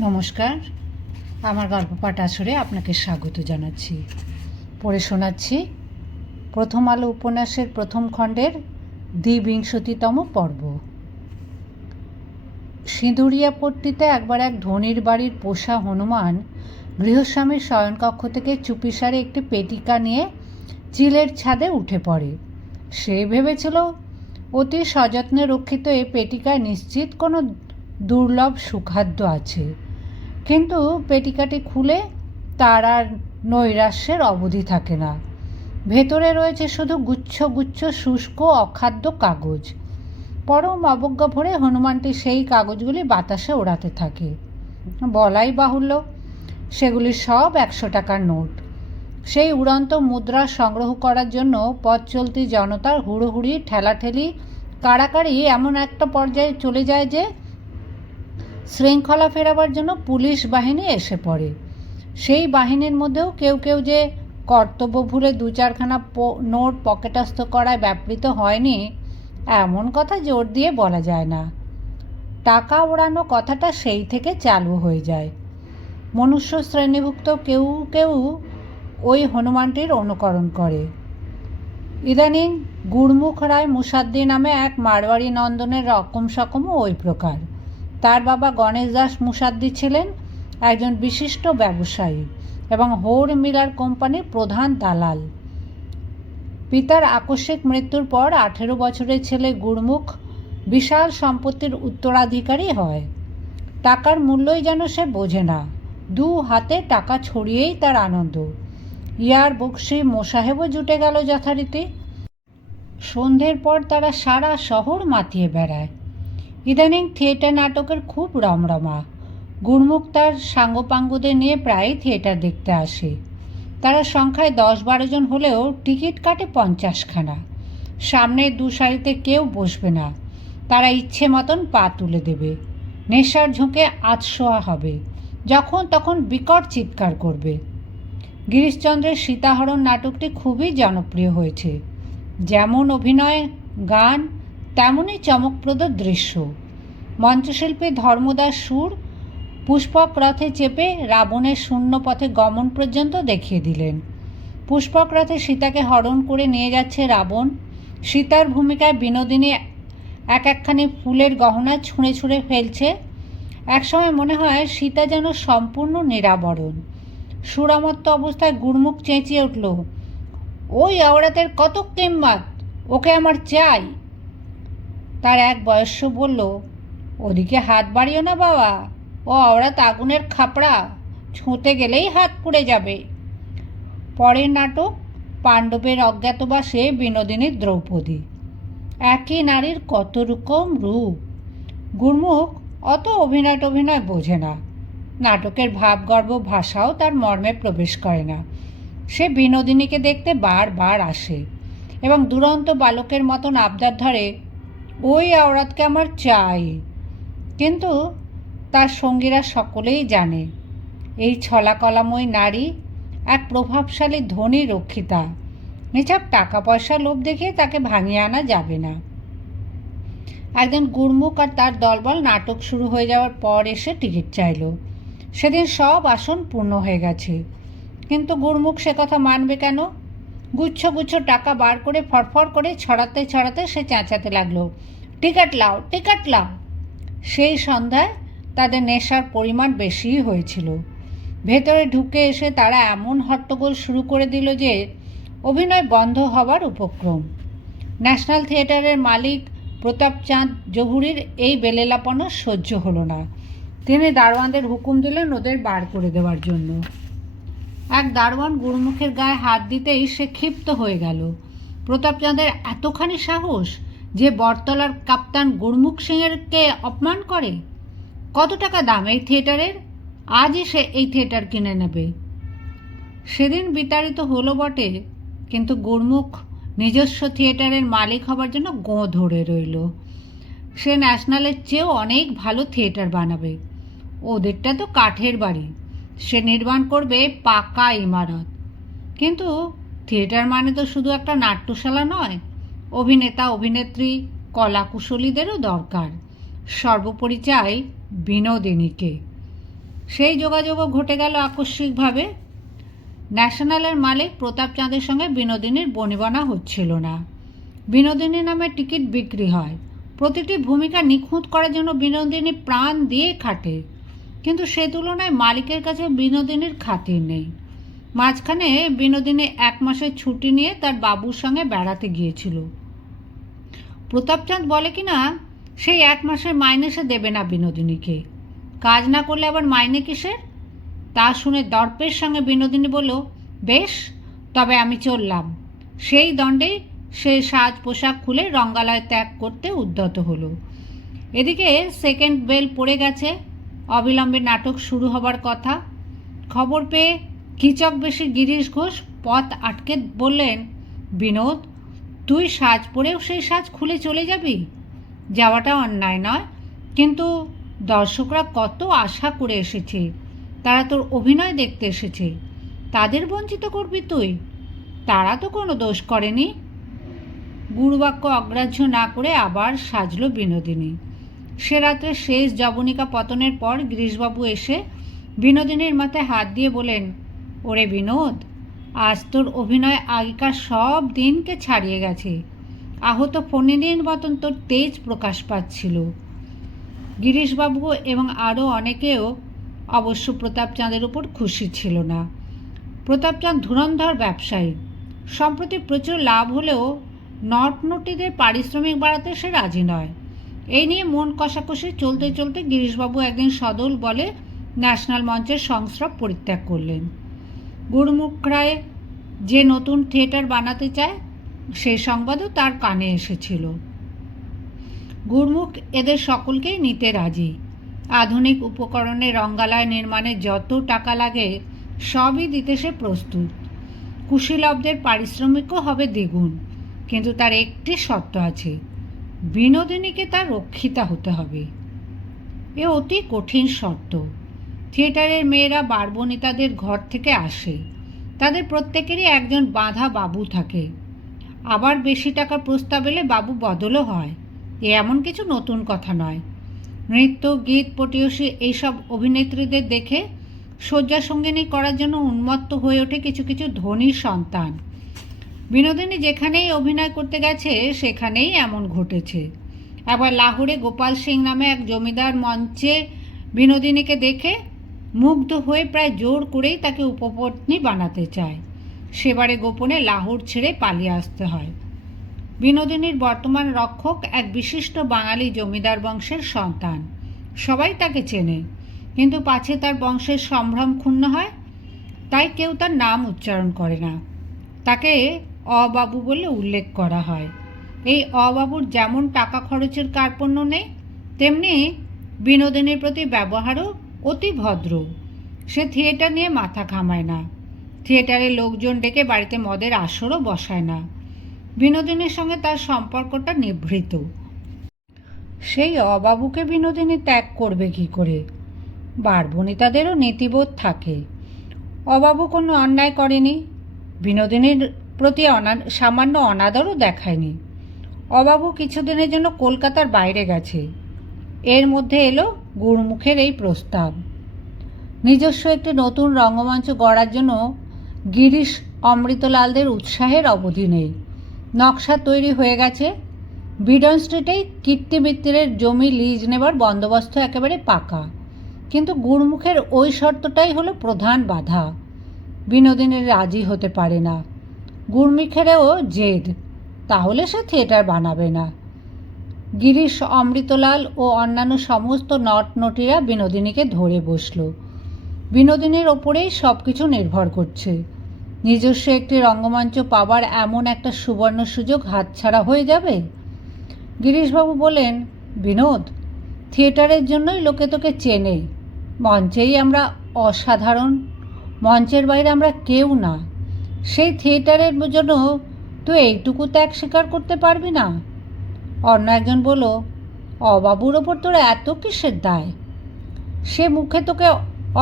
নমস্কার, আমার গল্প পাঠ আসরে আপনাকে স্বাগত জানাচ্ছি। পড়ে শোনাচ্ছি প্রথম আলো উপন্যাসের প্রথম খণ্ডের ২বিংশতিতম পর্ব। সিঁদুরিয়াপট্টিতে একবার এক ধনির বাড়ির পোষা হনুমান গৃহস্বামীর শয়নকক্ষ থেকে চুপিসারে একটি পেটিকা নিয়ে চিলের ছাদে উঠে পড়ে। সে ভেবেছিল অতি সযত্নে রক্ষিত এ পেটিকায় নিশ্চিত কোনো দুর্লভ সুখাদ্য আছে, কিন্তু পেটিকাটি খুলে তার আর নৈরাশ্যের অবধি থাকে না। ভেতরে রয়েছে শুধু গুচ্ছ গুচ্ছ শুষ্ক অখাদ্য কাগজ। পরম অবজ্ঞা ভরে হনুমানটি সেই কাগজগুলি বাতাসে ওড়াতে থাকে। বলাই বাহুল্য, সেগুলি সব ১০০ টাকার নোট। সেই উড়ন্ত মুদ্রা সংগ্রহ করার জন্য পথ চলতি জনতার হুড়োহুড়ি, ঠেলাঠেলি, কাড়াকাড়ি এমন একটা পর্যায়ে চলে যায় যে শৃঙ্খলা ফেরাবার জন্য পুলিশ বাহিনী এসে পড়ে। সেই বাহিনীর মধ্যেও কেউ কেউ যে কর্তব্য ভুলে ২-৪খানা নোট পকেটস্থ করায় ব্যাপৃত হয়নি, এমন কথা জোর দিয়ে বলা যায় না। টাকা ওড়ানো কথাটা সেই থেকে চালু হয়ে যায়। মনুষ্য শ্রেণীভুক্ত কেউ কেউ ওই হনুমানটির অনুকরণ করে। ইদানিং গুড়মুখ রায় মুসাদ্দি নামে এক মারওয়াড়ি নন্দনের রকম সকমও ওই প্রকার। তার বাবা গণেশ দাস মুসাদ্দি ছিলেন একজন বিশিষ্ট ব্যবসায়ী এবং হোর মিলার কোম্পানির প্রধান দালাল। পিতার আকস্মিক মৃত্যুর পর ১৮ বছরের ছেলে গুড়মুখ বিশাল সম্পত্তির উত্তরাধিকারী হয়। টাকার মূল্যই যেন সে বোঝে না। ২ হাতে টাকা ছড়িয়েই তার আনন্দ। ইয়ার বক্সি মোসাহেবও জুটে গেল যথারীতি। সন্ধ্যের পর তারা সারা শহর মাতিয়ে বেড়ায়। ইদানিং থিয়েটার নাটকের খুব রমরমা। গুড়মুখ তার সাঙ্গপাঙ্গদের নিয়ে প্রায়ই থিয়েটার দেখতে আসে। তারা সংখ্যায় ১০-১২ জন হলেও টিকিট কাটে ৫০খানা। সামনের ২ সারিতে কেউ বসবে না। তারা ইচ্ছে মতন পা তুলে দেবে। নেশার ঝোঁকে আধশোয়া হবে, যখন তখন বিকট চিৎকার করবে। গিরিশচন্দ্রের সীতাহরণ নাটকটি খুবই জনপ্রিয় হয়েছে। যেমন অভিনয়, গান, তেমনই চমকপ্রদ দৃশ্য। মঞ্চশিল্পী ধর্মদাস সুর পুষ্পক রথে চেপে রাবণের শূন্য পথে গমন পর্যন্ত দেখিয়ে দিলেন। পুষ্পক রথে সীতাকে হরণ করে নিয়ে যাচ্ছে রাবণ। সীতার ভূমিকায় বিনোদিনী একখানি ফুলের গহনা ছুঁড়ে ছুঁড়ে ফেলছে। একসময় মনে হয় সীতা যেন সম্পূর্ণ নিরাবরণ। সুরামত্ত অবস্থায় গুড়মুখ চেঁচিয়ে উঠল, ওই আওড়াতের কত কিম্মত, ওকে আমার চাই। তার এক বয়স্য বলল, ওদিকে হাত বাড়িও না বাবা, ও আওড়াত আগুনের খাপড়া, ছুঁতে গেলেই হাত পুড়ে যাবে। পরের নাটক পাণ্ডবের অজ্ঞাতবাসে বিনোদিনীর দ্রৌপদী। একই নারীর কত রকম রূপ। গুড়মুখ অত অভিনয় বোঝে না। নাটকের ভাবগর্ভ ভাষাও তার মর্মে প্রবেশ করে না। সে বিনোদিনীকে দেখতে বারবার আসে এবং দুরন্ত বালকের মতন আবদার ধরে, ওই আওড়াতকে আমার চাই। কিন্তু তার সঙ্গীরা সকলেই জানে এই ছলাকলাময়ী নারী এক প্রভাবশালী ধনী রক্ষিতা। নিছক টাকা পয়সার লোভ দেখিয়ে তাকে ভাঙিয়ে আনা যাবে না। একদিন গুড়মুখ আর তার দলবল নাটক শুরু হয়ে যাওয়ার পর এসে টিকিট চাইল। সেদিন সব আসন পূর্ণ হয়ে গেছে, কিন্তু গুড়মুখ সে কথা মানবে কেন? গুচ্ছ গুচ্ছ টাকা বার করে ফরফর করে ছড়াতে ছড়াতে সে চেঁচাতে লাগলো, টিকিট লাও, টিকিট লাও। সেই সন্ধ্যায় তাদের নেশার পরিমাণ বেশিই হয়েছিল। ভেতরে ঢুকে এসে তারা এমন হট্টগোল শুরু করে দিল যে অভিনয় বন্ধ হবার উপক্রম। ন্যাশনাল থিয়েটারের মালিক প্রতাপচাঁদ জহুরির এই বেলেলাপনা সহ্য হলো না। তিনি দারোয়ানদের হুকুম দিলেন ওদের বার করে দেওয়ার জন্য। এক দারোয়ান গুড়মুখের গায়ে হাত দিতেই সে ক্ষিপ্ত হয়ে গেল। প্রতাপচাঁদের এতখানি সাহস যে বটতলার কাপ্তান গুড়মুখ সিংয়েরকে অপমান করে! কত টাকা দাম এই থিয়েটারের? আজই সে এই থিয়েটার কিনে নেবে। সেদিন বিতাড়িত হলো বটে, কিন্তু গুড়মুখ নিজস্ব থিয়েটারের মালিক হবার জন্য গোঁ ধরে রইল। সে ন্যাশনালের চেয়েও অনেক ভালো থিয়েটার বানাবে। ওদেরটা তো কাঠের বাড়ি, সে নির্মাণ করবে পাকা ইমারত। কিন্তু থিয়েটার মানে তো শুধু একটা নাট্যশালা নয়, অভিনেতা অভিনেত্রী কলাকুশলীদেরও দরকার। সর্বোপরি চাই বিনোদিনীকে। সেই যোগাযোগও ঘটে গেল আকস্মিকভাবে। ন্যাশনালের মালিক প্রতাপচাঁদের সঙ্গে বিনোদিনীর বনিবনা হচ্ছিল না। বিনোদিনী নামে টিকিট বিক্রি হয়। প্রতিটি ভূমিকা নিখুঁত করার জন্য বিনোদিনী প্রাণ দিয়ে খাটে, কিন্তু সে তুলনায় মালিকের কাছে বিনোদিনীর খাতির নেই। মাঝখানে বিনোদিনী 1 মাসের ছুটি নিয়ে তার বাবুর সঙ্গে বেড়াতে গিয়েছিল। প্রতাপচাঁদ বলে কিনা সেই 1 মাসের মাইনে সে দেবে না বিনোদিনীকে। কাজ না করলে আবার মাইনে কিসের? তা শুনে দর্পের সঙ্গে বিনোদিনী বলল, বেশ, তবে আমি চললাম। সেই দণ্ডেই সে সাজ পোশাক খুলে রঙ্গালয় ত্যাগ করতে উদ্যত হলো। এদিকে সেকেন্ড বেল পড়ে গেছে। অবিলম্বে নাটক শুরু হবার কথা। খবর পেয়ে কিচক বেশি গিরিশ ঘোষ পথ আটকে বললেন, বিনোদ, তুই সাজ পরেও সেই সাজ খুলে চলে যাবি? যাওয়াটা অন্যায় নয়, কিন্তু দর্শকরা কত আশা করে এসেছে, তারা তোর অভিনয় দেখতে এসেছে, তাদের বঞ্চিত করবি তুই? তারা তো কোনো দোষ করেনি। গুরুবাক্য অগ্রাহ্য না করে আবার সাজল বিনোদিনী। সে রাত্রে শেষ যবনিকা পতনের পর গিরিশবাবু এসে বিনোদিনীর মাথায় হাত দিয়ে বলেন, ওরে বিনোদ, আজ তোর অভিনয় আগেকার সব দিনকে ছাড়িয়ে গেছে। আহত ফণিনীর মতন তোর তেজ প্রকাশ পাচ্ছিল। গিরিশবাবু এবং আরও অনেকেও অবশ্য প্রতাপচাঁদের উপর খুশি ছিল না। প্রতাপচাঁদ ধুরন্ধর ব্যবসায়ী। সম্প্রতি প্রচুর লাভ হলেও নটনটিদের পারিশ্রমিক বাড়াতে সে রাজি নয়। এই নিয়ে মন কষাকষি চলতে চলতে গিরিশবাবু একদিন সদল বলে ন্যাশনাল মঞ্চের সংস্রব পরিত্যাগ করলেন। গুরুমুখ রায় যে নতুন থিয়েটার বানাতে চায় সেই সংবাদও তার কানে এসেছিল। গুরুমুখ এদের সকলকেই নিতে রাজি। আধুনিক উপকরণে রঙ্গালয় নির্মাণে যত টাকা লাগে সবই দিতে সে প্রস্তুত। কুশীলবদের পারিশ্রমিকও হবে দ্বিগুণ, কিন্তু তার একটি শর্ত আছে, বিনোদিনীকে তার রক্ষিতা হতে হবে। এ অতি কঠিন শর্ত। থিয়েটারের মেয়েরা বারবনিতাদের ঘর থেকে আসে, তাদের প্রত্যেকেরই একজন বাঁধা বাবু থাকে। আবার বেশি টাকার প্রস্তাব এলে বাবু বদলও হয়। এমন কিছু নতুন কথা নয়। নৃত্য, গীত, পটীয়সী এইসব অভিনেত্রীদের দেখে শয্যাসঙ্গিনী করার জন্য উন্মত্ত হয়ে ওঠে কিছু কিছু ধনীর সন্তান। বিনোদিনী যেখানেই অভিনয় করতে গেছে সেখানেই এমন ঘটেছে। একবার লাহোরে গোপাল সিং নামে এক জমিদার মঞ্চে বিনোদিনীকে দেখে মুগ্ধ হয়ে প্রায় জোর করেই তাকে উপপত্নী বানাতে চায়। সেবারে গোপনে লাহোর ছেড়ে পালিয়ে আসতে হয়। বিনোদিনীর বর্তমান রক্ষক এক বিশিষ্ট বাঙালি জমিদার বংশের সন্তান। সবাই তাকে চেনে, কিন্তু পাছে তার বংশের সম্ভ্রম ক্ষুণ্ণ হয়, তাই কেউ তার নাম উচ্চারণ করে না। তাকে অবাবু বলে উল্লেখ করা হয়। এই অবাবুর যেমন টাকা খরচের কার্পণ্য নেই, তেমনি বিনোদিনীর প্রতি ব্যবহারও অতি ভদ্র। সে থিয়েটার নিয়ে মাথা ঘামায় না। থিয়েটারের লোকজন ডেকে বাড়িতে মদের আসরও বসায় না। বিনোদিনীর সঙ্গে তার সম্পর্কটা নিভৃত। সেই অবাবুকে বিনোদিনী ত্যাগ করবে কি করে? বারবনিতাদেরও নীতিবোধ থাকে। অবাবু কোনো অন্যায় করেনি, বিনোদিনীর প্রতি সামান্য অনাদরও দেখায়নি। অবাবু কিছুদিনের জন্য কলকাতার বাইরে গেছে। এর মধ্যে এলো গুরুমুখের এই প্রস্তাব। নিজস্ব একটি নতুন রঙ্গমঞ্চ গড়ার জন্য গিরিশ অমৃতলালদের উৎসাহের অবধি নেই। নকশা তৈরি হয়ে গেছে। বিডন স্ট্রিটেই কীর্তি মিত্রের জমি লিজ নেবার বন্দোবস্ত একেবারে পাকা, কিন্তু গুরুমুখের ওই শর্তটাই হলো প্রধান বাধা। বিনোদিনীর রাজি হতে পারে না। গুরুমুখেরও জেদ, তাহলে সে থিয়েটার বানাবে না। গিরিশ, অমৃতলাল ও অন্যান্য সমস্ত নটনটিরা বিনোদিনীকে ধরে বসল। বিনোদিনীর ওপরেই সব কিছু নির্ভর করছে। নিজস্ব একটি রঙ্গমঞ্চ পাবার এমন একটা সুবর্ণ সুযোগ হাতছাড়া হয়ে যাবে? গিরিশবাবু বলেন, বিনোদ, থিয়েটারের জন্যই লোকে তোকে চেনে। মঞ্চেই আমরা অসাধারণ, মঞ্চের বাইরে আমরা কেউ না। সেই থিয়েটারের জন্য তুই এইটুকু ত্যাগ স্বীকার করতে পারবি না? অন্য একজন বলল, অবাবুর ওপর তোর এত কিসের দায়? সে মুখে তোকে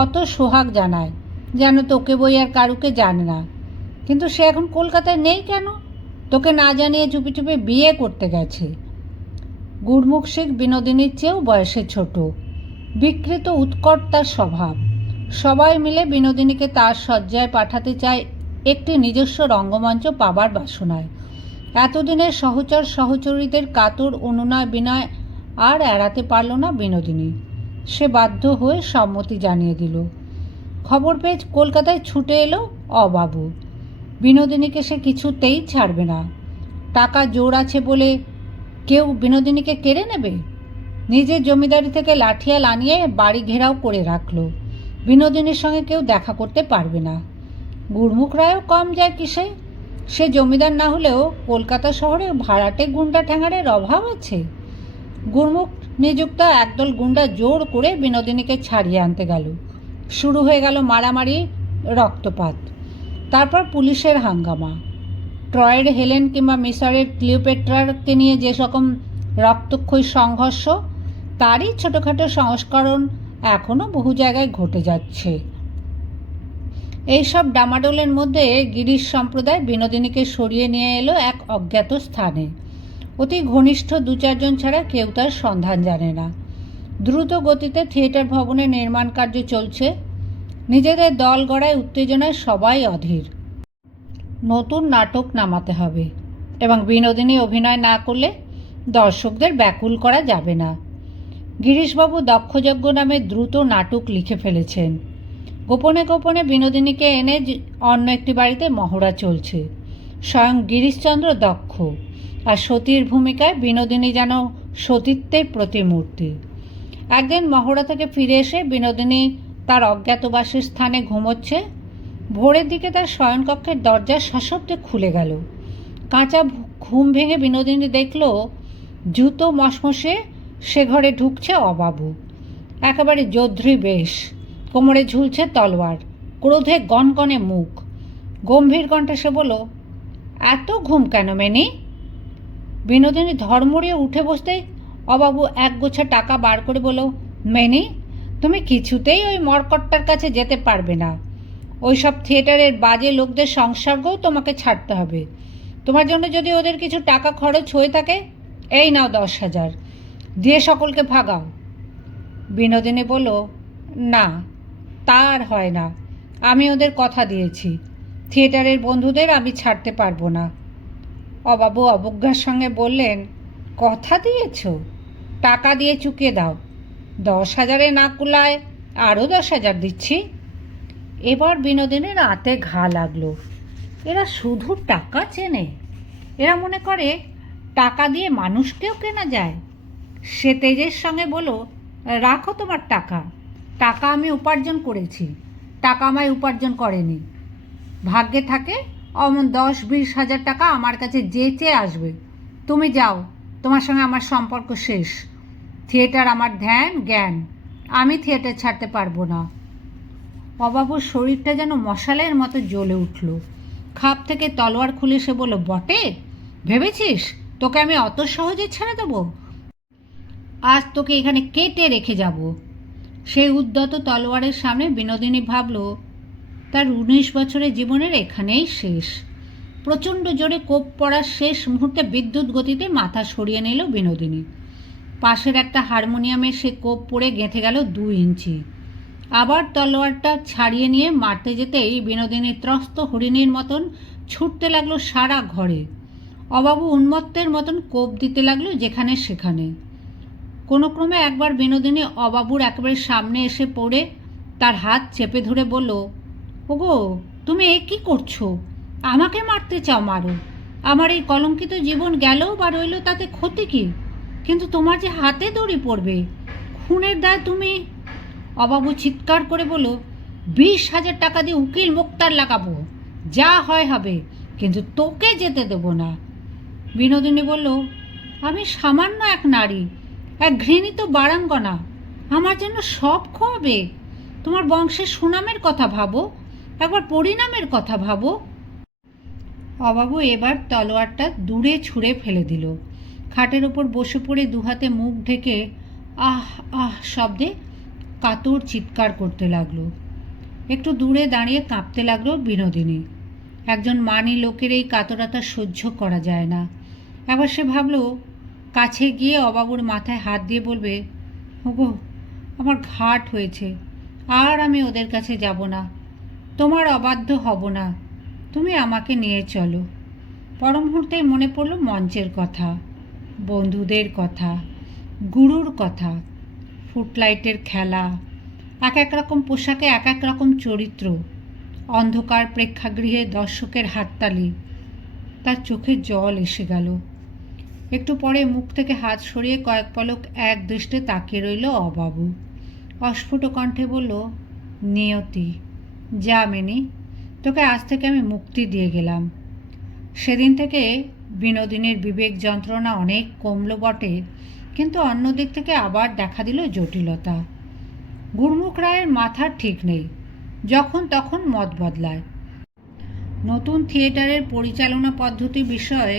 অত সোহাগ জানায়, যেন তোকে বই আর কারুকে জানে না। কিন্তু সে এখন কলকাতায় নেই কেন? তোকে না জানিয়ে চুপি চুপি বিয়ে করতে গেছে। গুরুমুখ সিং বিনোদিনীর চেয়েও বয়সে ছোট। বিকৃত উৎকট তার স্বভাব। সবাই মিলে বিনোদিনীকে তার শয্যায় পাঠাতে চায় একটি নিজস্ব রঙ্গমঞ্চ পাবার বাসনায়। এতদিনের সহচর সহচরীদের কাতর অনুনয় বিনয় আর এড়াতে পারল না বিনোদিনী। সে বাধ্য হয়ে সম্মতি জানিয়ে দিল। খবর পেয়ে কলকাতায় ছুটে এলো অবাবু। বিনোদিনীকে সে কিছুতেই ছাড়বে না। টাকা জোর আছে বলে কেউ বিনোদিনীকে কেড়ে নেবে? নিজের জমিদারি থেকে লাঠিয়াল আনিয়ে বাড়ি ঘেরাও করে রাখল। বিনোদিনীর সঙ্গে কেউ দেখা করতে পারবে না। গুরমুখ রায়ও কম যায় কিসে? সে জমিদার না হলেও কলকাতা শহরে ভাড়াটে গুন্ডা ঠ্যাঙারের অভাব আছে। গুরমুখ নিযুক্ত একদল গুন্ডা জোর করে বিনোদিনীকে ছাড়িয়ে আনতে গেল। শুরু হয়ে গেল মারামারি, রক্তপাত। তারপর পুলিশের হাঙ্গামা। ট্রয়ের হেলেন কিংবা মিশরের ক্লিওপেট্রাকে নিয়ে যে রকম রক্তক্ষয়ী সংঘর্ষ, তারই ছোটোখাটো সংস্করণ এখনও বহু জায়গায় ঘটে যাচ্ছে। এইসব ডামাডোলের মধ্যে গিরিশ সম্প্রদায় বিনোদিনীকে সরিয়ে নিয়ে এলো এক অজ্ঞাত স্থানে। অতি ঘনিষ্ঠ দু চারজন ছাড়া কেউ তার সন্ধান জানে না। দ্রুত গতিতে থিয়েটার ভবনের নির্মাণ কার্য চলছে। নিজেদের দল গড়ায় উত্তেজনায় সবাই অধীর। নতুন নাটক নামাতে হবে এবং বিনোদিনী অভিনয় না করলে দর্শকদের ব্যাকুল করা যাবে না। গিরিশবাবু দক্ষযজ্ঞ নামে দ্রুত নাটক লিখে ফেলেছেন। গোপনে গোপনে বিনোদিনীকে এনে অন্য একটি বাড়িতে মহড়া চলছে। স্বয়ং গিরিশচন্দ্র দক্ষ, আর সতীর ভূমিকায় বিনোদিনী যেন সতীত্বের প্রতিমূর্তি। একদিন মহড়া থেকে ফিরে এসে বিনোদিনী তার অজ্ঞাতবাসের স্থানে ঘুমোচ্ছে। ভোরের দিকে তার শয়নকক্ষের দরজা সশব্দে খুলে গেল। কাঁচা ঘুম ভেঙে বিনোদিনী দেখল জুতো মশমশে সে ঘরে ঢুকছে অবাবু। একেবারে যোদ্ধৃ বেশ, কোমরে ঝুলছে তলোয়ার, ক্রোধে গনগনে মুখ। গম্ভীর কণ্ঠে সে বলল, এত ঘুম কেন মেনি? বিনোদিনী ধর্মড়িয়ে উঠে বসতে অবাবু এক গোছা টাকা বার করে বলল, মেনি, তুমি কিছুতেই ওই মরকট্টার কাছে যেতে পারবে না। ওই সব থিয়েটারের বাজে লোকদের সংসর্গও তোমাকে ছাড়তে হবে। তোমার জন্য যদি ওদের কিছু টাকা খরচ হয়ে থাকে, এই নাও 10,000, দিয়ে সকলকে ভাগাও। বিনোদিনী বলল, না, তার হয় না। আমি ওদের কথা দিয়েছি, থিয়েটারের বন্ধুদের আমি ছাড়তে পারবো না। অবাবু অবজ্ঞার সঙ্গে বললেন, কথা দিয়েছ? টাকা দিয়ে চুকিয়ে দাও। 10,000-এ না কুলায় আরও 10,000 দিচ্ছি। এবার বিনোদিনীর রাতে ঘা লাগলো। এরা শুধু টাকা চেনে। এরা মনে করে টাকা দিয়ে মানুষকেও কেনা যায়। সে তেজের সঙ্গে বলল, রাখো তোমার টাকা। টাকা আমি উপার্জন করেছি, টাকা আমায় উপার্জন করেনি। ভাগ্যে থাকে অমন 10-20 হাজার টাকা আমার কাছে যেচে আসবে। তুমি যাও, তোমার সঙ্গে আমার সম্পর্ক শেষ। থিয়েটার আমার ধ্যান জ্ঞান, আমি থিয়েটার ছাড়তে পারবো না। অবাবুর শরীরটা যেন মশালের মতো জ্বলে উঠল। খাপ থেকে তলোয়ার খুলে সে বলল, বটে, ভেবেছিস তোকে আমি অত সহজে ছেড়ে দেবো? আজ তোকে এখানে কেটে রেখে যাব। সেই উদ্যত তলোয়ারের সামনে বিনোদিনী ভাবল তার 19 বছরের জীবনের এখানেই শেষ। প্রচণ্ড জোরে কোপ পড়ার শেষ মুহূর্তে বিদ্যুৎ গতিতে মাথা সরিয়ে নিল বিনোদিনী। পাশের একটা হারমোনিয়ামে সে কোপ পড়ে গেঁথে গেল 2 ইঞ্চি। আবার তলোয়ারটা ছাড়িয়ে নিয়ে মারতে যেতেই বিনোদিনী ত্রস্ত হরিণীর মতন ছুটতে লাগলো সারা ঘরে। অবাবু উন্মত্তের মতন কোপ দিতে লাগলো যেখানে সেখানে। কোনো ক্রমে একবার বিনোদিনী অবাবুর একেবারে সামনে এসে পড়ে তার হাত চেপে ধরে বলল, ওগো, তুমি এ কী করছো? আমাকে মারতে চাও, মারো। আমার এই কলঙ্কিত জীবন গেলেও বা রইল তাতে ক্ষতি কি? কিন্তু তোমার যে হাতে দড়ি পড়বে, খুনের দায় তুমি। অবাবু চিৎকার করে বলল, 20,000 টাকা দিয়ে উকিল মোক্তার লাগাবো, যা হয় হবে, কিন্তু তোকে যেতে দেবো না। বিনোদিনী বলল, আমি সামান্য এক নারী, এক ঘৃণিত বারাঙ্গনা, আমার জন্য সব খোয়াবে? তোমার বংশের সুনামের কথা ভাবো, একবার পরিণামের কথা ভাবো। অবাবু এবার তলোয়ারটা দূরে ছুঁড়ে ফেলে দিল। খাটের ওপর বসে পড়ে দুহাতে মুখ ঢেকে আহ আহ শব্দে কাতর চিৎকার করতে লাগলো। একটু দূরে দাঁড়িয়ে কাঁপতে লাগলো বিনোদিনী। একজন মানি লোকের এই কাতরতা সহ্য করা যায় না। একবার সে ভাবল কাছে গিয়ে অবাবুর মাথায় হাত দিয়ে বলবে, ওগো, আমার ঘাট হয়েছে, আর আমি ওদের কাছে যাব না, তোমার অবাধ্য হব না, তুমি আমাকে নিয়ে চলো। পর মুহূর্তেই মনে পড়ল মঞ্চের কথা, বন্ধুদের কথা, গুরুর কথা, ফুটলাইটের খেলা, এক এক রকম পোশাকে এক এক রকম চরিত্র, অন্ধকার প্রেক্ষাগৃহে দর্শকের হাততালি। তার চোখে জল এসে গেল। একটু পরে মুখ থেকে হাত সরিয়ে কয়েক পলক এক দৃষ্টে তাকিয়ে রইল অবাবু। অস্ফুট কণ্ঠে বলল, নিয়তি, যা মেনি, তোকে আজ থেকে আমি মুক্তি দিয়ে গেলাম। সেদিন থেকে বিনোদিনীর বিবেক যন্ত্রণা অনেক কমল বটে, কিন্তু অন্যদিক থেকে আবার দেখা দিল জটিলতা। গুরমুখ রায়ের মাথার ঠিক নেই, যখন তখন মত বদলায়। নতুন থিয়েটারের পরিচালনা পদ্ধতি বিষয়ে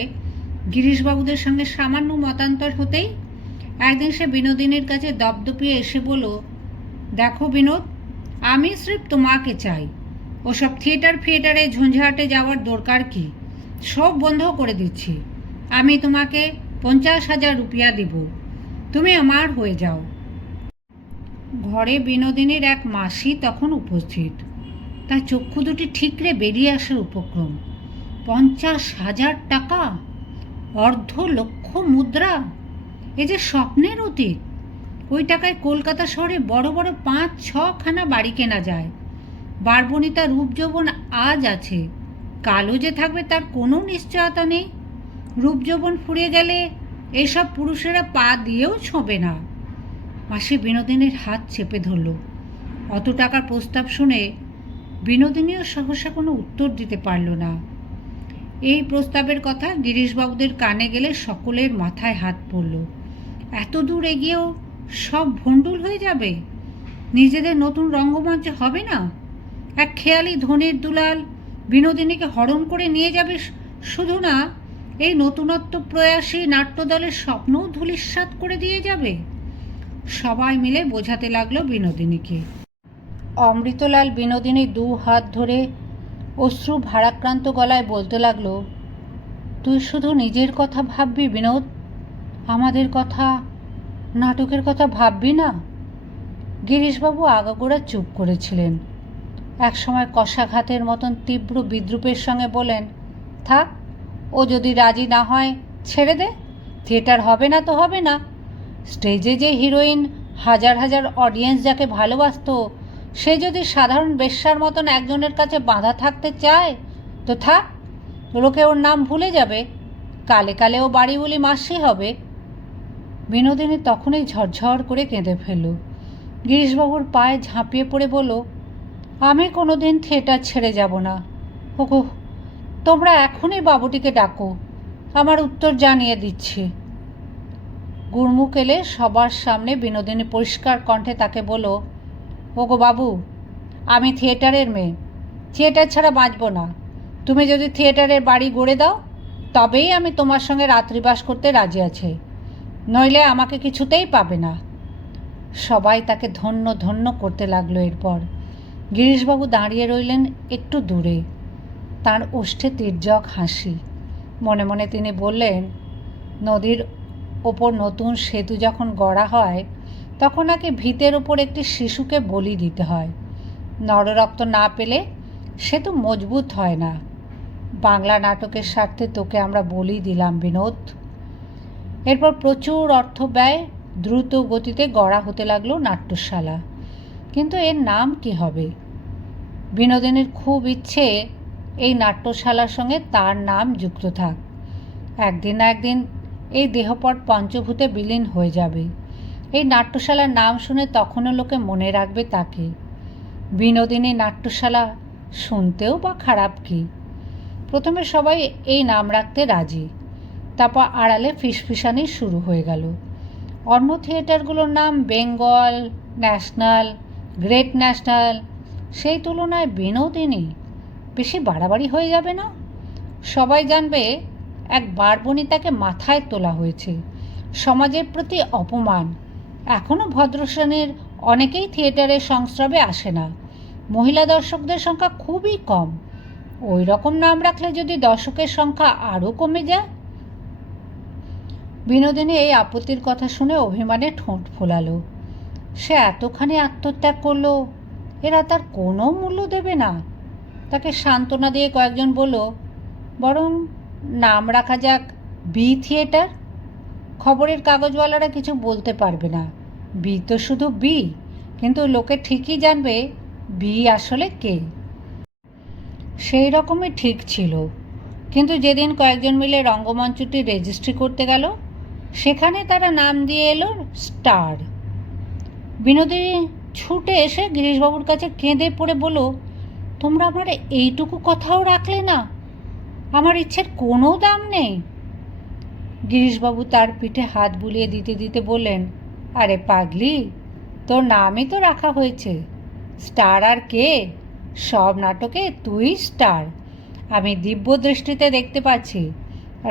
গিরিশবাবুদের সঙ্গে সামান্য মতান্তর হতেই একদিন সে বিনোদিনীর কাছে দপদপিয়ে এসে বলল, দেখো বিনোদ, আমি স্রেফ তোমাকে চাই। ওসব থিয়েটারে ঝঞ্ঝাটে যাওয়ার দরকার কি? সব বন্ধ করে দিচ্ছি। আমি তোমাকে 50,000 রুপিয়া দিব, তুমি আমার হয়ে যাও। ঘরে বিনোদিনীর এক মাসি তখন উপস্থিত। তার চক্ষু দুটি ঠিকরে বেরিয়ে আসার উপক্রম। 50,000 টাকা, 1,50,000 মুদ্রা, এ যে স্বপ্নের অতীত। ওই টাকায় কলকাতা শহরে বড় বড় 5-6খানা বাড়ি কেনা যায়। বারবনিতা রূপ যৌবন আজ আছে, কালও যে থাকবে তার কোনো নিশ্চয়তা নেই। রূপ যৌবন ফুরিয়ে গেলে এসব পুরুষেরা পা দিয়েও ছোঁবে না। মাসি বিনোদিনীর হাত চেপে ধরল। অত টাকার প্রস্তাব শুনে বিনোদিনীও সহসা কোনো উত্তর দিতে পারল না। এই প্রস্তাবের কথা গিরিশবাবুদের কানে গেলে সকলের মাথায় হাত পড়ল। এত দূর এগিয়েও সব ভণ্ডুল হয়ে যাবে? নিজেদের নতুন রঙ্গমঞ্চ হবে না? এক খেয়ালি ধনির দুলাল বিনোদিনীকে হরণ করে নিয়ে যাবে শুধু না, এই নতুনত্ব প্রয়াসী নাট্যদলের স্বপ্নও ধূলিসাৎ করে দিয়ে যাবে। সবাই মিলে বোঝাতে লাগলো বিনোদিনীকে। অমৃতলাল বিনোদিনী 2 হাত ধরে অশ্রু ভারাক্রান্ত গলায় বলতে লাগলো, তুই শুধু নিজের কথা ভাববি বিনোদ, আমাদের কথা, নাটকের কথা ভাববি না। গিরিশবাবু আগাগোড়া চুপ করেছিলেন। একসময় কষাঘাতের মতন তীব্র বিদ্রুপের সঙ্গে বলেন, থাক, ও যদি রাজি না হয় ছেড়ে দে, থিয়েটার হবে না তো হবে না। স্টেজে যে হিরোইন হাজার হাজার অডিয়েন্স যাকে ভালোবাসত, সে যদি সাধারণ বেশ্যার মতন একজনের কাছে বাঁধা থাকতে চায় তো থাক, লোকে ওর নাম ভুলে যাবে, কালে কালে ও বাড়ি বলি মাসি হবে। বিনোদিনী তখনই ঝরঝর করে কেঁদে ফেলল। গিরিশবাবুর পায়ে ঝাঁপিয়ে পড়ে বলল, আমি কোনো দিন থিয়েটার ছেড়ে যাব না। ওগো, তোমরা এখনই বাবুটিকে ডাকো, আমার উত্তর জানিয়ে দিচ্ছি। গুরমুখ এলে সবার সামনে বিনোদিনী পরিষ্কার কণ্ঠে তাকে বলল, ওগো বাবু, আমি থিয়েটারের মেয়ে, থিয়েটার ছাড়া বাঁচব না। তুমি যদি থিয়েটারের বাড়ি গড়ে দাও তবেই আমি তোমার সঙ্গে রাত্রিবাস করতে রাজি আছি, নইলে আমাকে কিছুতেই পাবে না। সবাই তাকে ধন্য ধন্য করতে লাগলো। এরপর গিরিশবাবু দাঁড়িয়ে রইলেন একটু দূরে, তার ওষ্ঠে তির্যক হাসি। মনে মনে তিনি বললেন, নদীর ওপর নতুন সেতু যখন গড়া হয় তখন নাকি ভিতের ওপর একটি শিশুকে বলি দিতে হয়। নররক্ত না পেলে সেতু মজবুত হয় না। বাংলা নাটকের স্বার্থে তোকে আমরা বলি দিলাম বিনোদ। এরপর প্রচুর অর্থ ব্যয় দ্রুত গতিতে গড়া হতে লাগলো নাট্যশালা। কিন্তু এর নাম কি হবে? বিনোদিনীর খুব ইচ্ছে এই নাট্যশালার সঙ্গে তার নাম যুক্ত থাক। একদিন না একদিন এই দেহপট পঞ্চভূতে বিলীন হয়ে যাবে। এই নাট্যশালার নাম শুনে তখনও লোকে মনে রাখবে তাকে। বিনোদিনী নাট্যশালা শুনতেও বা খারাপ কি? প্রথমে সবাই এই নাম রাখতে রাজি, তারপর আড়ালে ফিসফিসানি শুরু হয়ে গেল। অন্য থিয়েটারগুলোর নাম বেঙ্গল, ন্যাশনাল, গ্রেট ন্যাশনাল, সেই তুলনায় বিনোদিনী বেশি বাড়াবাড়ি হয়ে যাবে না? সবাই জানবে এক বারবনিতাকে মাথায় তোলা হয়েছে, সমাজের প্রতি অপমান। এখনও ভদ্রশ্রেণীর অনেকেই থিয়েটারের সংস্রবে আসে না, মহিলা দর্শকদের সংখ্যা খুবই কম। ওই রকম নাম রাখলে যদি দর্শকের সংখ্যা আরও কমে যায়। বিনোদিনী এই আপত্তির কথা শুনে অভিমানে ঠোঁট ফোলালো। সে এতখানি আত্মত্যাগ করলো, এরা তার কোনো মূল্য দেবে না। তাকে সান্ত্বনা দিয়ে কয়েকজন বলল, বরং নাম রাখা যাক বি থিয়েটার। খবরের কাগজওয়ালারা কিছু বলতে পারবে না, বি তো শুধু বি, কিন্তু লোকে ঠিকই জানবে বি আসলে কে। সেই রকমই ঠিক ছিল। কিন্তু যেদিন কয়েকজন মিলে রঙ্গমঞ্চটি রেজিস্ট্রি করতে গেল, সেখানে তারা নাম দিয়ে এলো স্টার। বিনোদিনী ছুটে এসে গিরিশবাবুর কাছে কেঁদে পড়ে বলল, তোমরা আমার এইটুকু কথাও রাখলে না, আমার ইচ্ছের কোনো দাম নেই। গিরিশবাবু তার পিঠে হাত বুলিয়ে দিতে দিতে বললেন, আরে পাগলি, তোর নামই তো রাখা হয়েছে, স্টার আর কে? সব নাটকে তুই স্টার। আমি দিব্য দৃষ্টিতে দেখতে পাচ্ছি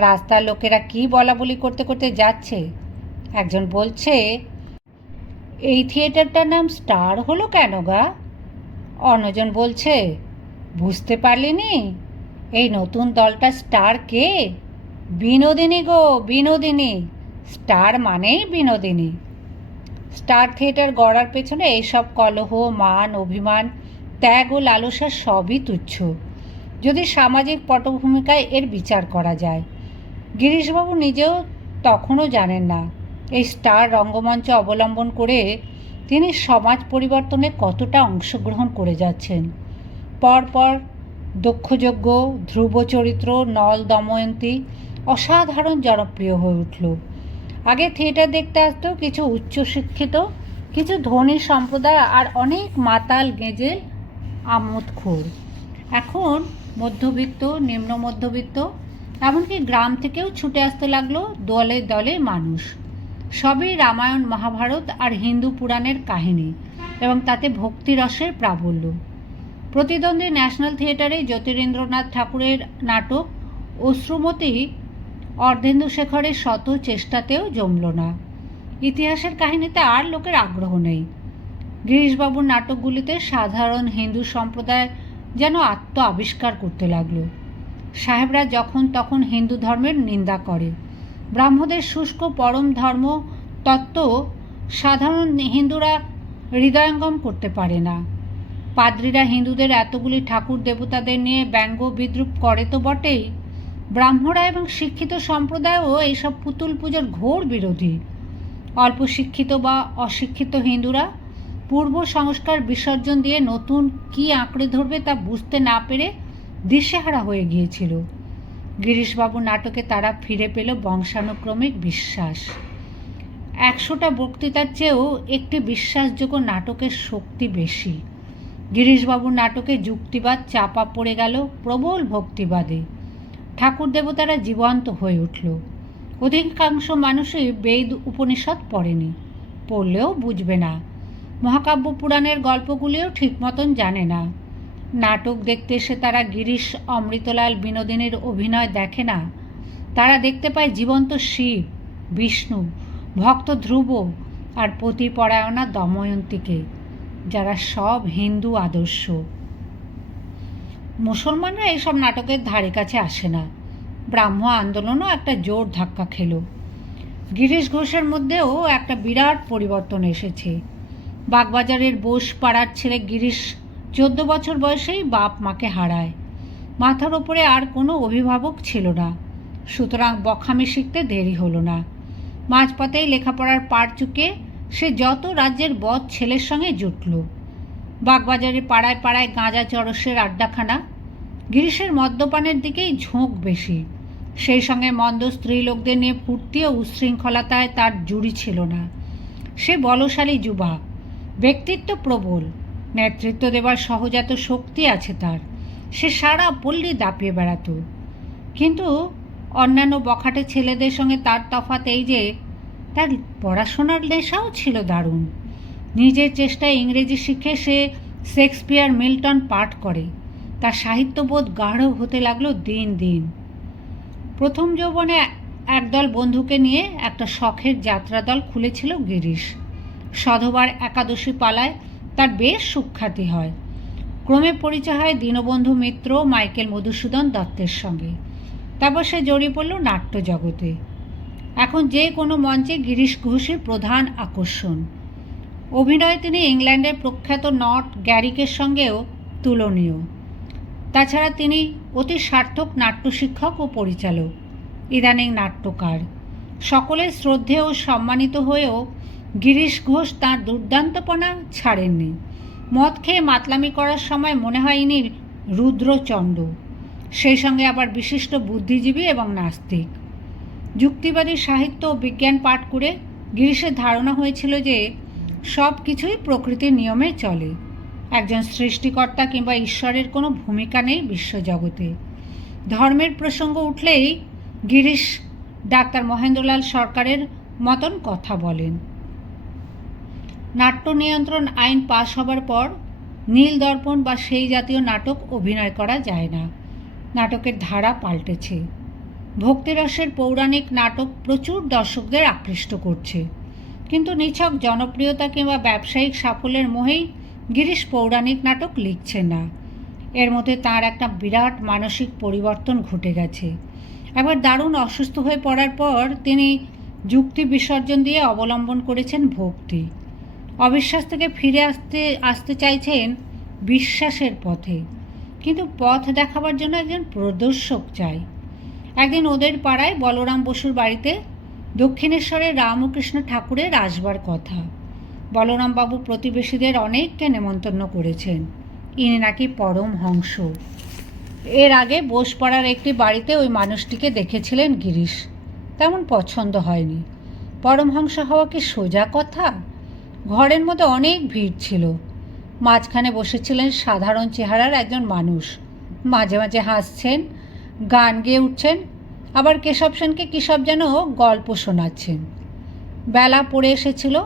রাস্তার লোকেরা কি বলা বলি করতে করতে যাচ্ছে। একজন বলছে, এই থিয়েটারটার নাম স্টার হলো কেন গা? অন্যজন বলছে, বুঝতে পারলিনি এই নতুন দলটা স্টার কে? বিনোদিনী গো, বিনোদিনী। স্টার মানেই বিনোদিনী। স্টার থিয়েটার গড়ার পেছনে এইসব কলহ, মান, অভিমান, ত্যাগ ও লালসা সবই তুচ্ছ, যদি সামাজিক পটভূমিকায় এর বিচার করা যায়। গিরিশবাবু নিজেও তখনও জানেন না এই স্টার রঙ্গমঞ্চ অবলম্বন করে তিনি সমাজ পরিবর্তনে কতটা অংশগ্রহণ করে যাচ্ছেন। পরপর দক্ষযজ্ঞ, ধ্রুব চরিত্র, নল দময়ন্তী অসাধারণ জনপ্রিয় হয়ে উঠল। আগে থিয়েটার দেখতে আসতো কিছু উচ্চশিক্ষিত, কিছু ধনী সম্প্রদায় আর অনেক মাতাল গেঁজে আমোদখোর। এখন মধ্যবিত্ত, নিম্ন মধ্যবিত্ত, এমনকি গ্রাম থেকেও ছুটে আসতে লাগলো দলে দলে মানুষ। সবই রামায়ণ, মহাভারত আর হিন্দু পুরাণের কাহিনী, এবং তাতে ভক্তিরসের প্রাবল্য। প্রতিদ্বন্দ্বী ন্যাশনাল থিয়েটারে জ্যোতিরিন্দ্রনাথ ঠাকুরের নাটক অশ্রুমতী অর্ধেন্দুশেখরের শত চেষ্টাতেও জমল না। ইতিহাসের কাহিনীতে আর লোকের আগ্রহ নেই। গিরিশবাবুর নাটকগুলিতে সাধারণ হিন্দু সম্প্রদায় যেন আত্ম আবিষ্কার করতে লাগলো। সাহেবরা যখন তখন হিন্দু ধর্মের নিন্দা করে। ব্রাহ্মদের শুষ্ক পরম ধর্ম তত্ত্ব সাধারণ হিন্দুরা হৃদয়ঙ্গম করতে পারে না। পাদ্রীরা হিন্দুদের এতগুলি ঠাকুর দেবতাদের নিয়ে ব্যঙ্গ বিদ্রুপ করে তো বটেই, ব্রাহ্মণরা এবং শিক্ষিত সম্প্রদায়ও এইসব পুতুল পুজোর ঘোর বিরোধী। অল্প শিক্ষিত বা অশিক্ষিত হিন্দুরা পূর্ব সংস্কার বিসর্জন দিয়ে নতুন কি আঁকড়ে ধরবে তা বুঝতে না পেরে দিশেহারা হয়ে গিয়েছিল। গিরিশবাবুর নাটকে তারা ফিরে পেল বংশানুক্রমিক বিশ্বাস। 100টা বক্তৃতার চেয়েও একটি বিশ্বাসযোগ্য নাটকের শক্তি বেশি। গিরিশবাবুর নাটকে যুক্তিবাদ চাপা পড়ে গেল প্রবল ভক্তিবাদে। ঠাকুর দেবতারা জীবন্ত হয়ে উঠল। অধিকাংশ মানুষই বেদ উপনিষদ পড়েনি, পড়লেও বুঝবে না। মহাকাব্য পুরাণের গল্পগুলিও ঠিক মতন জানে না। নাটক দেখতে এসে তারা গিরিশ, অমৃতলাল, বিনোদিনীর অভিনয় দেখে না। তারা দেখতে পায় জীবন্ত শিব, বিষ্ণু, ভক্ত ধ্রুব আর পতিপরায়ণা দময়ন্তীকে, যারা সব হিন্দু আদর্শ। মুসলমানরা এসব নাটকের ধারে কাছে আসে না। ব্রাহ্ম আন্দোলনও একটা জোর ধাক্কা খেল। গিরিশ ঘোষের মধ্যেও একটা বিরাট পরিবর্তন এসেছে। বাগবাজারের বোস পাড়ার ছেলে গিরিশ 14 বছর বয়সেই বাপ মাকে হারায়। মাথার ওপরে আর কোনো অভিভাবক ছিল না, সুতরাং বখামি শিখতে দেরি হলো না। মাঝপথেই লেখাপড়ার পাড় চুকে সে যত রাজ্যের বদ ছেলের সঙ্গে জুটল। বাগবাজারে পাড়ায় পাড়ায় গাঁজা চরসের আড্ডাখানা। গিরিশের মদ্যপানের দিকেই ঝোঁক বেশি। সেই সঙ্গে মন্দ স্ত্রী লোকদের নিয়ে ফুর্তি ও উচ্ছৃঙ্খলতায় তার জুড়ি ছিল না। সে বলশালী যুবা, ব্যক্তিত্ব প্রবল, নেতৃত্ব দেবার সহজাত শক্তি আছে তার। সে সারা পল্লী দাপিয়ে বেড়াত। কিন্তু অন্যান্য বখাটে ছেলেদের সঙ্গে তার তফাৎ এই যে তার পড়াশোনার নেশাও ছিল দারুণ। নিজের চেষ্টায় ইংরেজি শিখে সে শেক্সপিয়ার, মিল্টন পাঠ করে। তার সাহিত্যবোধ গাঢ় হতে লাগলো দিন দিন। প্রথম যৌবনে একদল বন্ধুকে নিয়ে একটা শখের যাত্রাদল খুলেছিল গিরিশ। সধবার একাদশী পালায় তার বেশ সুখ্যাতি হয়। ক্রমে পরিচয় হয় দীনবন্ধু মিত্র, মাইকেল মধুসূদন দত্তের সঙ্গে। তারপর সে জড়িয়ে পড়ল নাট্য জগতে। এখন যে কোনো মঞ্চে গিরিশ ঘোষই প্রধান আকর্ষণ। অভিনয়ে তিনি ইংল্যান্ডের প্রখ্যাত নট গ্যারিকের সঙ্গেও তুলনীয়। তাছাড়া তিনি অতি সার্থক নাট্যশিক্ষক ও পরিচালক, ইদানিং নাট্যকার। সকলের শ্রদ্ধেয় ও সম্মানিত হয়েও গিরিশ ঘোষ তাঁর দুর্দান্তপনা ছাড়েননি। মদ খেয়ে মাতলামি করার সময় মনে হয় ইনি রুদ্রচণ্ড, সেই সঙ্গে আবার বিশিষ্ট বুদ্ধিজীবী এবং নাস্তিক। যুক্তিবাদী সাহিত্য ও বিজ্ঞান পাঠ করে গিরিশের ধারণা হয়েছিল যে সব কিছুই প্রকৃতির নিয়মে চলে, একজন সৃষ্টিকর্তা কিংবা ঈশ্বরের কোনো ভূমিকা নেই বিশ্বজগতে। ধর্মের প্রসঙ্গ উঠলেই গিরিশ ডাক্তার মহেন্দ্রলাল সরকারের মতন কথা বলেন। নাট্য নিয়ন্ত্রণ আইন পাশ হবার পর নীল দর্পণ বা সেই জাতীয় নাটক অভিনয় করা যায় না। নাটকের ধারা পাল্টেছে। ভক্তিরসের পৌরাণিক নাটক প্রচুর দর্শকদের আকৃষ্ট করছে, কিন্তু নিছক জনপ্রিয়তা কিংবা ব্যবসায়িক সাফল্যের মোহেই গিরিশ পৌরাণিক নাটক লিখছে না। এর মধ্যে তাঁর একটা বিরাট মানসিক পরিবর্তন ঘটে গেছে। একবার দারুণ অসুস্থ হয়ে পড়ার পর তিনি যুক্তি বিসর্জন দিয়ে অবলম্বন করেছেন ভক্তি। অবিশ্বাস থেকে ফিরে আসতে চাইছেন বিশ্বাসের পথে, কিন্তু পথ দেখাবার জন্য একজন প্রদর্শক চাই। একদিন ওদের পাড়ায় বলরাম বসুর বাড়িতে দক্ষিণেশ্বরের রামকৃষ্ণ ঠাকুরের আসবার কথা। বলরামবাবু প্রতিবেশীদের অনেককে নেমন্তন্ন করেছেন। ইনি নাকি পরমহংস। এর আগে বোসপাড়ার একটি বাড়িতে ওই মানুষটিকে দেখেছিলেন গিরিশ। তেমন পছন্দ হয়নি। পরমহংস হওয়া কি সোজা কথা? ঘরের মধ্যে অনেক ভিড় ছিল। মাঝখানে বসেছিলেন সাধারণ চেহারার একজন মানুষ, মাঝে মাঝে হাসছেন, গান গেয়ে উঠছেন, আবার কেশব সেনকে কী সব যেন গল্প শোনাচ্ছেন। বেলা পড়ে এসেছিল।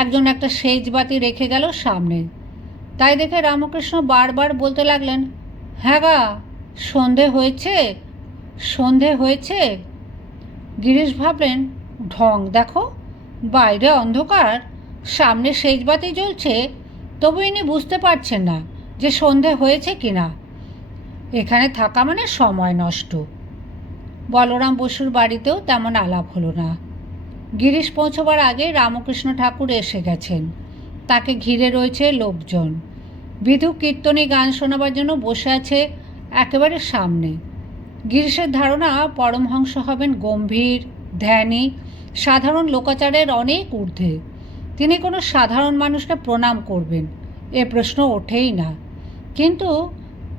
একজন একটা সেজবাতি রেখে গেল সামনে। তাই দেখে রামকৃষ্ণ বারবার বলতে লাগলেন, হ্যাঁ গা, সন্ধে হয়েছে, সন্ধে হয়েছে। গিরিশ ভাবলেন, ঢং দেখো, বাইরে অন্ধকার, সামনে সেজবাতি জ্বলছে, তবু ইনি বুঝতে পারছেন না যে সন্ধে হয়েছে কি না। এখানে থাকা মানে সময় নষ্ট। বলরাম বসুর বাড়িতেও তেমন আলাপ হলো না। গিরিশ পৌঁছবার আগে রামকৃষ্ণ ঠাকুর এসে গেছেন। তাকে ঘিরে রয়েছে লোকজন। বিধু কীর্তনী গান শোনাবার জন্য বসে আছে একেবারে সামনে। গিরিশের ধারণা পরমহংস হবেন গম্ভীর, ধ্যানী, সাধারণ লোকাচারের অনেক ঊর্ধ্বে। তিনি কোনো সাধারণ মানুষকে প্রণাম করবেন এ প্রশ্ন ওঠেই না। কিন্তু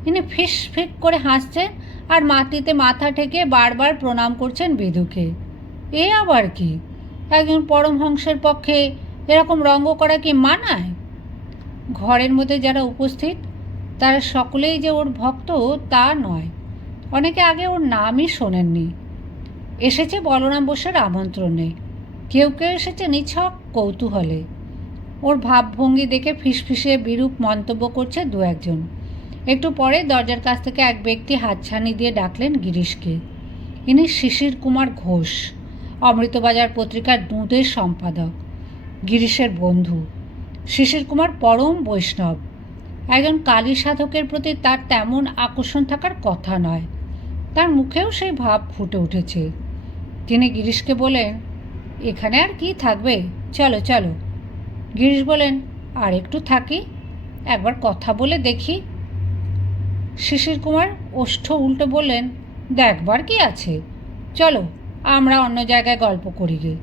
তিনি ফিস ফিক করে হাসছেন আর মাটিতে মাথা ঠেকে বারবার প্রণাম করছেন বিধুকে। এ আবার কি? একজন পরমহংসের পক্ষে এরকম রঙ্গ করা কি মানায়? ঘরের মধ্যে যারা উপস্থিত তারা সকলেই যে ওর ভক্ত তা নয়। অনেকে আগে ওর নামই শোনেননি। এসেছে বলরাম বসুর আমন্ত্রণে, কেউ কেউ এসেছে নিছক কৌতূহলে। ওর ভাবভঙ্গি দেখে ফিসফিসে বিরূপ মন্তব্য করছে দু একজন। একটু পরে দরজার কাছ থেকে এক ব্যক্তি হাতছানি দিয়ে ডাকলেন গিরিশকে। ইনি শিশির কুমার ঘোষ, অমৃতবাজার পত্রিকার দুঁদের সম্পাদক, গিরিশের বন্ধু। শিশির কুমার পরম বৈষ্ণব। একজন কালী সাধকের প্রতি তার তেমন আকর্ষণ থাকার কথা নয়। তার মুখেও সেই ভাব ফুটে উঠেছে। তিনি গিরিশকে বলেন, এখানে আর কি থাকবে, চলো চলো। গিরিশ বলেন, আর একটু থাকি, একবার কথা বলে দেখি। শিশির কুমার ওষ্ঠ উল্টে বললেন, দেখবার কি আছে, চলো আমরা অন্য জায়গায় গল্প করি গে।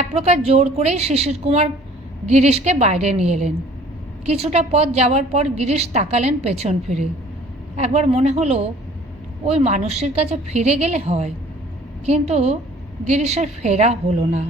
এক প্রকার জোর করেই শিশির কুমার গিরিশকে বাইরে নিয়ে এলেন। কিছুটা পথ যাওয়ার পর গিরিশ তাকালেন পেছন ফিরে। একবার মনে হলো ওই মানুষটির কাছে ফিরে গেলে হয়, কিন্তু গিরিশের ফেরা হলো না।